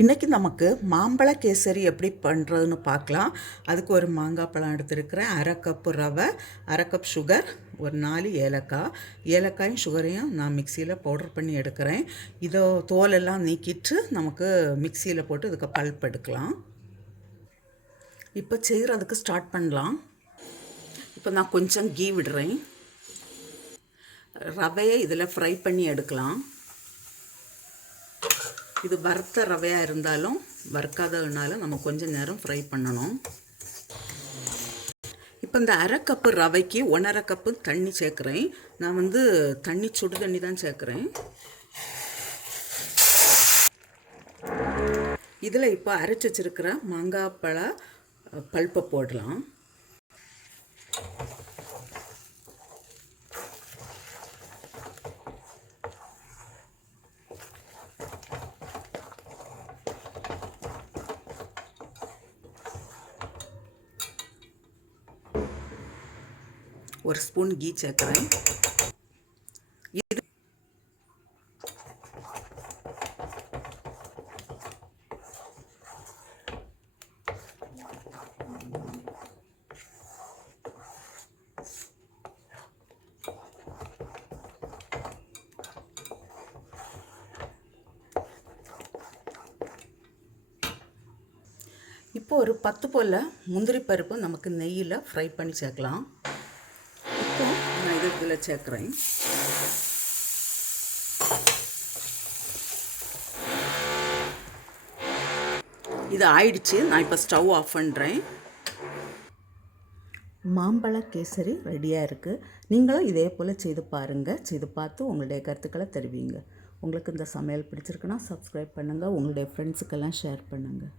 இன்றைக்கி நமக்கு மாம்பழ கேசரி எப்படி பண்ணுறதுன்னு பார்க்கலாம். அதுக்கு ஒரு மாங்காய் பழம் எடுத்துருக்கிறேன், அரை கப்பு ரவை, அரை கப் சுகர், ஒரு 4 ஏலக்காய். ஏலக்காயும் சுகரையும் நான் மிக்சியில் பவுடர் பண்ணி எடுக்கிறேன். இதோ தோலெல்லாம் நீக்கிட்டு நமக்கு மிக்சியில் போட்டு இதுக்கு பல்ப் எடுக்கலாம். இப்போ செய்கிறதுக்கு ஸ்டார்ட் பண்ணலாம். இப்போ நான் கொஞ்சம் கீ விடுறேன். ரவையை இதில் ஃப்ரை பண்ணி எடுக்கலாம். இது வறுத்த ரவையாக இருந்தாலும் வறுக்காததுனால நம்ம கொஞ்சம் நேரம் ஃப்ரை பண்ணணும். இப்போ இந்த அரை கப்பு ரவைக்கு 1.5 கப்பு தண்ணி சேர்க்குறேன். நான் தண்ணி சுடு தண்ணி தான் சேர்க்குறேன். இதில் இப்போ அரைச்சி வச்சுருக்கிற மாங்காய் பழ பல்ப்பை போடலாம். ஒரு ஸ்பூன் கீ சேர்க்குறேன். இது இப்போ ஒரு 10 போல் முந்திரி பருப்பு நமக்கு நெய்யில் ஃப்ரை பண்ணி சேர்க்கலாம். இப்போ நான் இதில் சேர்க்குறேன். இது ஆயிடுச்சு. நான் இப்போ ஸ்டவ் ஆஃப் பண்ணுறேன். மாம்பழ கேசரி ரெடியாக இருக்குது. நீங்களும் இதே போல் செய்து பாருங்கள். செய்து பார்த்து உங்களுடைய கருத்துக்களை தெரிவிங்க. உங்களுக்கு இந்த சமையல் பிடிச்சிருக்குன்னா சப்ஸ்கிரைப் பண்ணுங்கள். உங்களுடைய ஃப்ரெண்ட்ஸுக்கெல்லாம் ஷேர் பண்ணுங்கள்.